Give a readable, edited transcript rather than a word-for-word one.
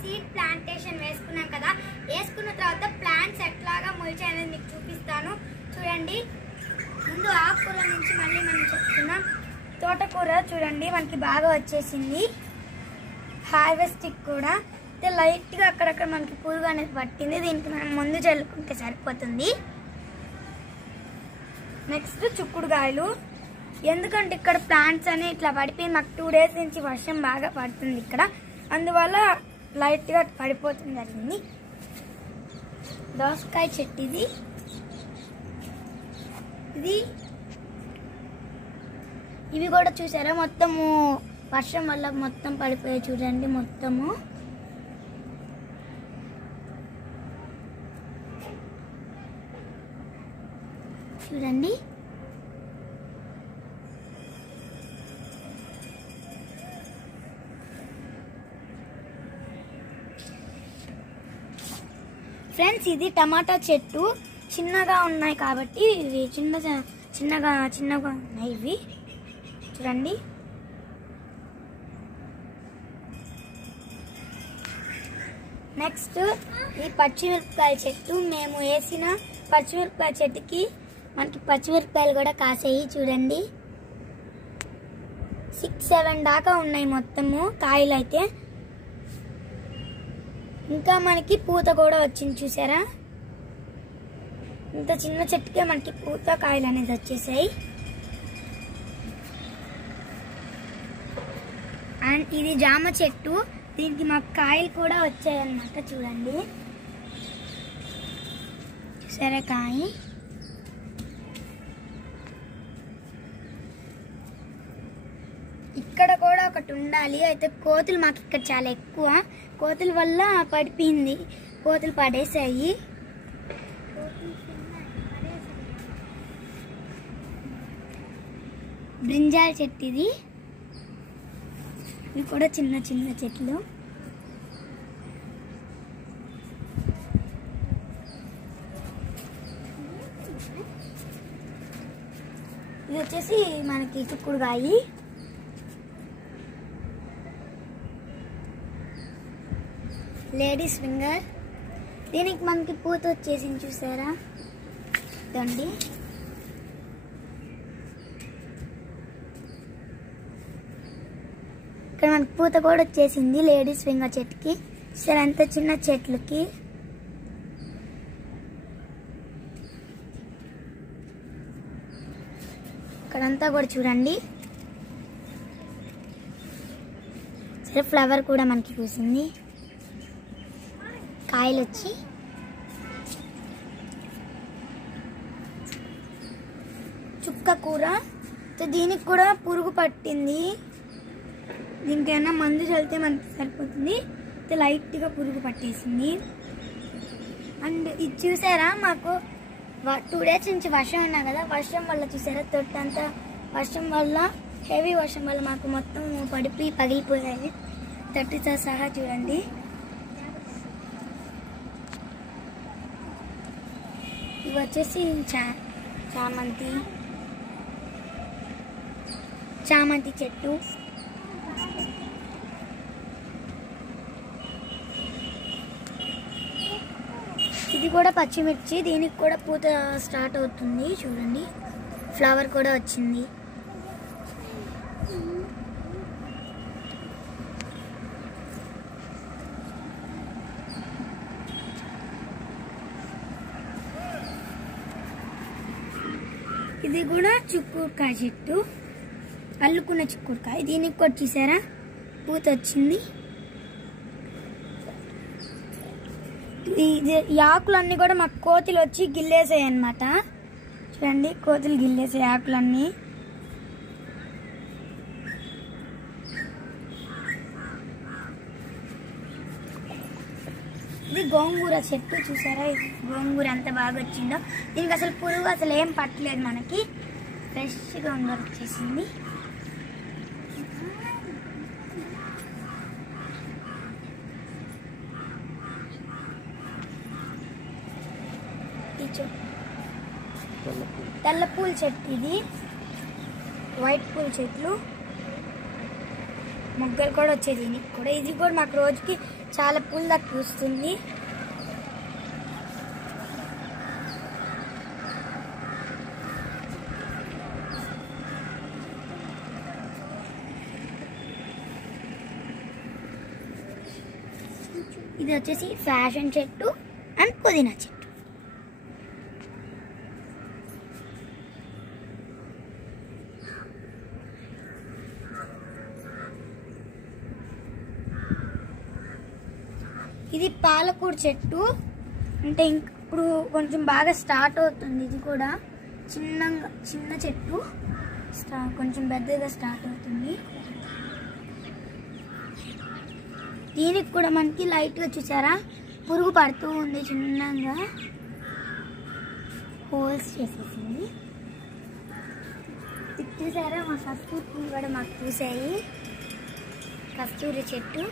Seed plantation వేసుకున్నాం కదా, వేసుకున్న తర్వాత ప్లాంట్స్ ఎట్లాగా మొలిచాయనేది మీకు చూపిస్తాను చూడండి. ముందు ఆకుకూర నుంచి మళ్ళీ మనం చెప్తున్నాం. తోటకూర చూడండి మనకి బాగా వచ్చేసింది. హార్వెస్టింగ్ కూడా అయితే లైట్గా అక్కడక్కడ మనకి పురుగు అనేది పట్టింది. దీనికి మనం ముందు చల్లుకుంటే సరిపోతుంది. నెక్స్ట్ చుక్కుడుకాయలు. ఎందుకంటే ఇక్కడ ప్లాంట్స్ అని ఇట్లా పడిపోయి మాకు 2 days నుంచి వర్షం బాగా పడుతుంది ఇక్కడ, అందువల్ల లైట్గా పడిపోతుంది జరిగింది. దోసకాయ చెట్టు ఇది ఇవి కూడా చూసారా మొత్తము వర్షం వల్ల మొత్తం పడిపోయాయి చూడండి. మొత్తము చూడండి. ఫ్రెండ్స్ ఇది టమాటా చెట్టు. చిన్నగా ఉన్నాయి కాబట్టి ఇవి చిన్నగా ఉన్నాయి ఇవి చూడండి. నెక్స్ట్ ఈ పచ్చిమిరపకాయ చెట్టు. మేము వేసిన పచ్చిమిరపకాయ చెట్టుకి మనకి పచ్చిమిరపకాయలు కూడా కాసాయి చూడండి. 6-7 దాకా ఉన్నాయి మొత్తము కాయలు అయితే. ఇంకా మనకి పూత కూడా వచ్చింది చూసారా. ఇంత చిన్న చెట్టుకే మనకి పూత కాయలు అనేది వచ్చేసాయి. అండ్ ఇది జామ చెట్టు. దీనికి మాకు కాయలు కూడా వచ్చాయి అన్నమాట చూడండి. చూసారా కాయ. ఇక్కడ కూడా ఒకటి ఉండాలి. అయితే కోతులు మాకు ఇక్కడ చాలా ఎక్కువ. కోతుల వల్ల పడిపోయింది, కోతులు పడేసాయి. బ్రింజాల్ చెట్టు ఇది కూడా చిన్న చిన్న చెట్లు. ఇది వచ్చేసి మనకి చిక్కుడుకాయ. Ladies finger. దీనికి మనకి పూత వచ్చేసింది చూసారా దండి. ఇక్కడ మనకి పూత కూడా వచ్చేసింది లేడీస్ ఫింగర్ చెట్టుకి. సరే అంత చిన్న చెట్లకి. ఇక్కడంతా కూడా చూడండి. సరే ఫ్లవర్ కూడా మనకి పూసింది కాయలు వచ్చి. చుక్క కూర. దీనికి కూడా పురుగు పట్టింది. దీనికైనా మందు చల్లితే మనకి సరిపోతుంది. లైట్గా పురుగు పట్టేసింది. అండ్ ఇది చూసారా మాకు 2 days నుంచి వర్షం ఉన్నా కదా, వర్షం వల్ల చూసారా తొట్టంతా వర్షం వల్ల హెవీ వర్షం వల్ల మాకు మొత్తం పడిపోయి పగిలిపోయాయి తొట్టితో సహా చూడండి. ఇవి వచ్చేసి చామంతి చెట్టు. ఇది కూడా పచ్చిమిర్చి. దీనికి కూడా పూత స్టార్ట్ అవుతుంది చూడండి. ఫ్లవర్ కూడా వచ్చింది. ఇది కూడా చిక్కుడుకాయ చెట్టు, అల్లుకున్న చిక్కుడుకాయ. దీనికి కూడా చూసారా పూత వచ్చింది. ఈ ఆకులన్నీ కూడా మాకు కోతులు వచ్చి గిల్లేసాయి అన్నమాట చూడండి. కోతులు గిల్లేసాయి ఆకులన్నీ. ఇది గోంగూర చెట్టు చూసారా. గోంగూర ఎంత బాగా వచ్చిందో. దీనికి అసలు పురుగు అసలు ఏం పట్టలేదు, మనకి ఫ్రెష్ గోంగూర వచ్చేసింది. తెల్ల పూల చెట్టు ఇది, వైట్ పూల చెట్లు. మొగ్గలు కూడా వచ్చాయి దీనికి కూడా. ఇది కూడా మాకు రోజుకి చాలా పూలు దాకా పూస్తుంది. ఇది వచ్చేసి ఫ్యాషన్ చెట్టు అండ్ పుదీనా చెట్టు. ఇది పాలకూర చెట్టు. అంటే ఇప్పుడు కొంచెం బాగా స్టార్ట్ అవుతుంది. ఇది కూడా చిన్న చెట్టు కొంచెం పెద్దగా స్టార్ట్ అవుతుంది. దీనికి కూడా మనకి లైట్గా చూసారా పురుగు పడుతూ ఉంది. చిన్నగా హోల్స్ చేసేసింది. చూసారా మా కస్తూరి పువ్వు కూడా మాకు పూసాయి. కస్తూరి చెట్టు